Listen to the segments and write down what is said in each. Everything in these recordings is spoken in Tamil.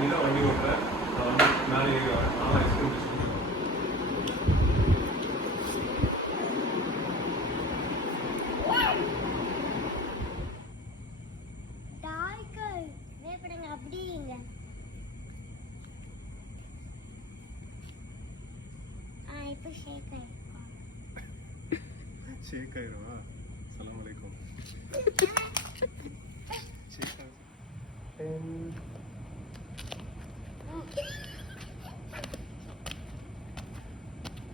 நீ தான் வண்டி ஓட்டுற, நான் வந்து மேலே ஏறி வரேன், நான் ஐஸ்கிரீம் ஷேக் ஆயிடுவா. அஸ்ஸலாமு அலைக்கும்.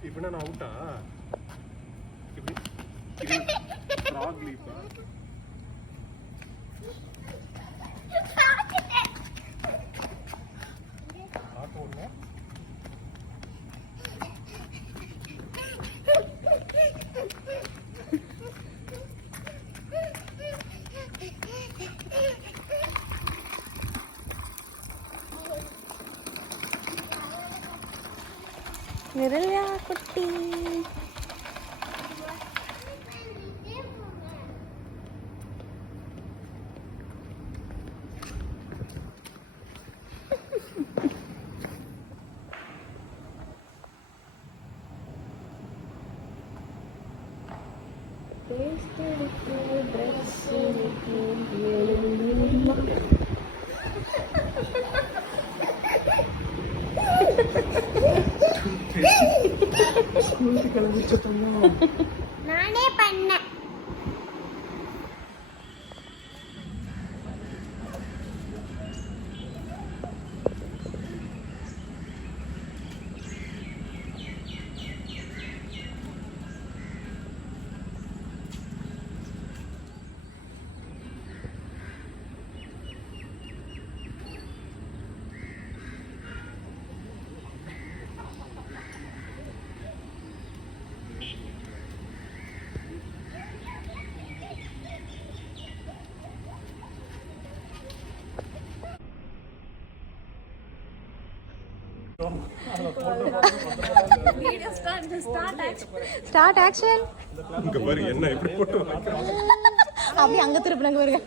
இப்போ நான் அவுட்டா இப்படி ஃப்ராக் லீப்பா ஆட்டோல நிரல்யா குட்டி நானே பண்ணேன். Start action. இங்க பாரு என்ன இப்படி போட்டு அப்படியே அங்க திருப்பினாங்க பாருங்க.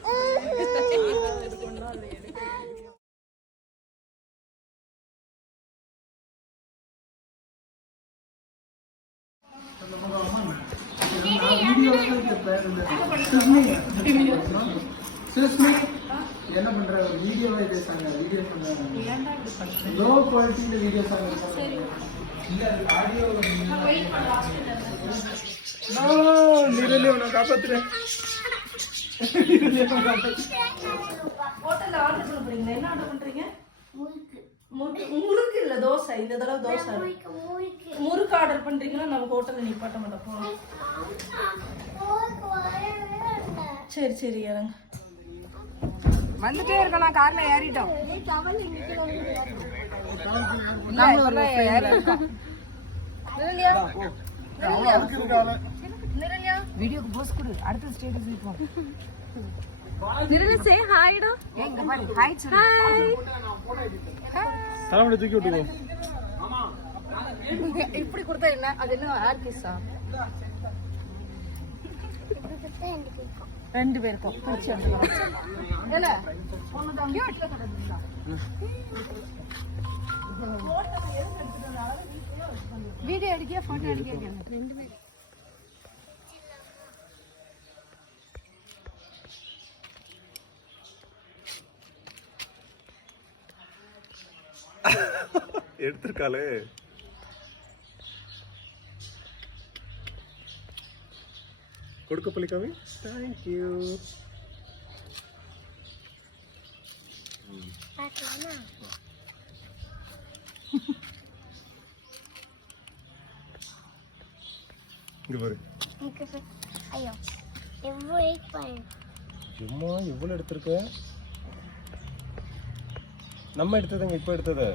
என்ன பண்ற வீடியோவா எடுத்தாங்க, வீடியோ பண்ணாங்க, லோ குவாலிட்டில வீடியோஸ் ஆங்க, இல்ல ஆடியோ நிரலே நான் காப்பாத்துறேன். ஹோட்டல்ல ஆர்டர் பண்ண போறீங்க, என்ன ஆர்டர் பண்றீங்க? முறுக்கு இல்ல தோசை. இந்த தடவை தோசை முறுக்கு ஆர்டர் பண்றீங்கன்னா நம்ம ஹோட்டல்ல நிப்பாட்ட மாட்டோம். சரி சரி இறங்க. வந்துட்டே இருக்கலாம், கார்ல ஏறிட்டோம். வீடியோக்கு போஸ் கொடு, அடுத்த ஸ்டேட்டஸ் வைப்போம். நிரல சே ஹாய் டா. எங்க பாரு ஹாய் சொல்லு. ஹாய். தலைமுடி தூக்கி விட்டுக்கோ. இப்படி கொடுத்தா என்ன? அது என்ன ஆர் கிஸ்ஸா? ரெண்டு பேருக்கும் பிடிச்சி இல்ல ஒண்ணுதான் வீடியோ எடுக்கியா போட்டோ எடுக்கியா? ரெண்டு பேரும் எடுத்துருக்காளே. கொடுக்க பள்ளிக்காவே. தேங்க்யூ. இங்க பாரு. ஐயோ சும்மா இவ்வளவு எடுத்திருக்க. நம்ம எடுத்ததுங்க இப்ப எடுத்தது.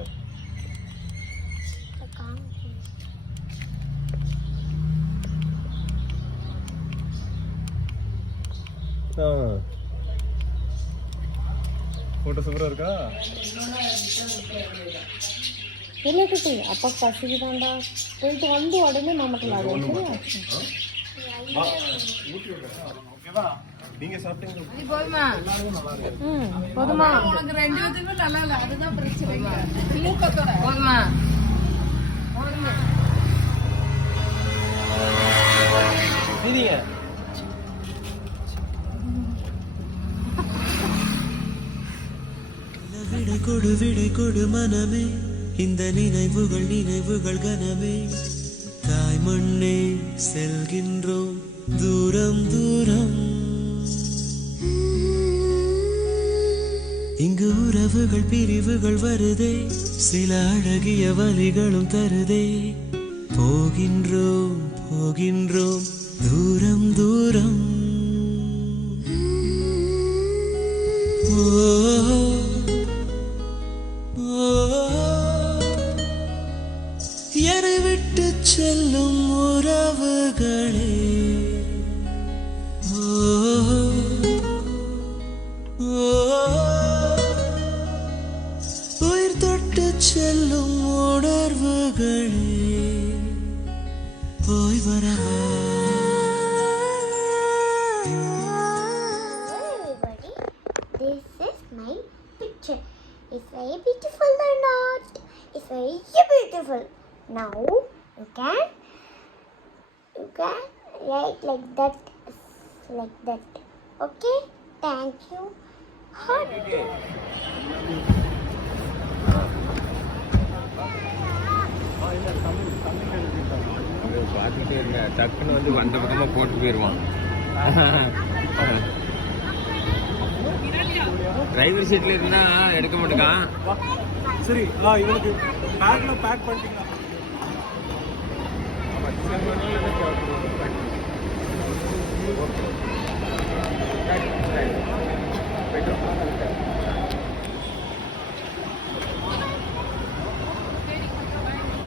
போட்டோ சூப்பரா இருக்கா? என்ன குட்டி அப்பா பசிக்குதாண்டா, போயிட்டு வந்து உடனே மாமட்டலாம். ஓகேவா? நீங்க சாப்பிட்டீங்க போதுமா உனக்கு 2 பேத்துக்குமே நல்லா இல்ல அதுதான் பிரச்சனை மூக்கத்தோட போதுமா நீங்க விடை கொடு மனமே இந்த நினைவுகள் கனமே தாய் மண்ணே செல்கின்றோம் தூரம் தூரம் இங்கு உறவுகள் பிரிவுகள் வருதே சில அழகிய வலிகளும் தருதே போகின்றோம் தூரம் தூரம் என்னை விட்டு செல்லும் உறவுகளே உயிர் தொட்டு செல்லும் உணர்வுகளே போய் வரவா Everybody, this is my picture. It's very beautiful or not? It's very beautiful. Now you can write like that. Okay? Thank you. Heart. பார்த்துட்டே இருங்க டக்குன்னு வந்து அந்த பக்கமாக போட்டு போயிடுவான் டிரைவர் சீட்ல இருந்தா எடுக்க மாட்டேங்கான் சரி இவனுக்கு பேக்ல பேக் பண்ணிட்டீங்களா போயிட்டோம்